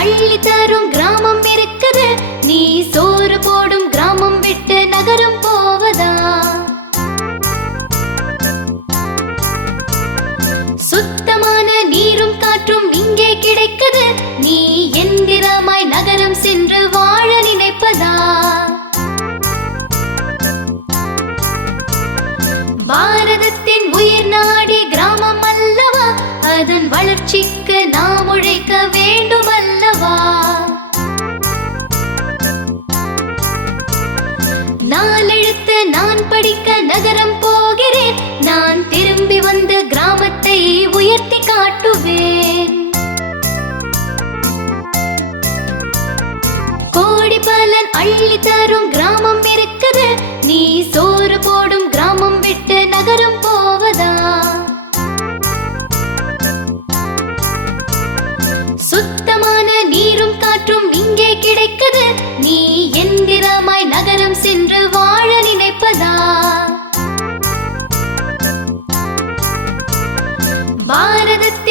அள்ளி தரும் கிராமம் இருக்குது. நீ சோ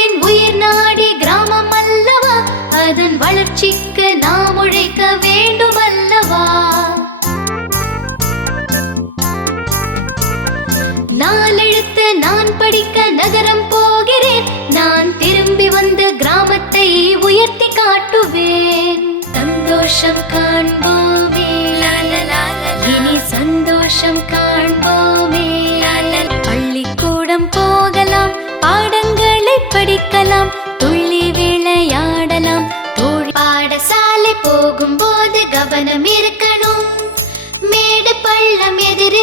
பாரதத்தின் உயிர் நாடி கிராமம் அல்லவா அதன் வளர்ச்சிக்கு நாம் உழைக்க வேண்டும் அல்லவா நாளெழுத்து நான் படிக்க நகரம் போகிறேன். நான் திரும்பி வந்து கிராமத்தை உயர்த்தி காட்டுவேன். சந்தோஷம் காண்போமே. இனி சந்தோஷம் கா போகும்போது கவனம் இருக்கணும் மேடு பள்ளம் எதிரில்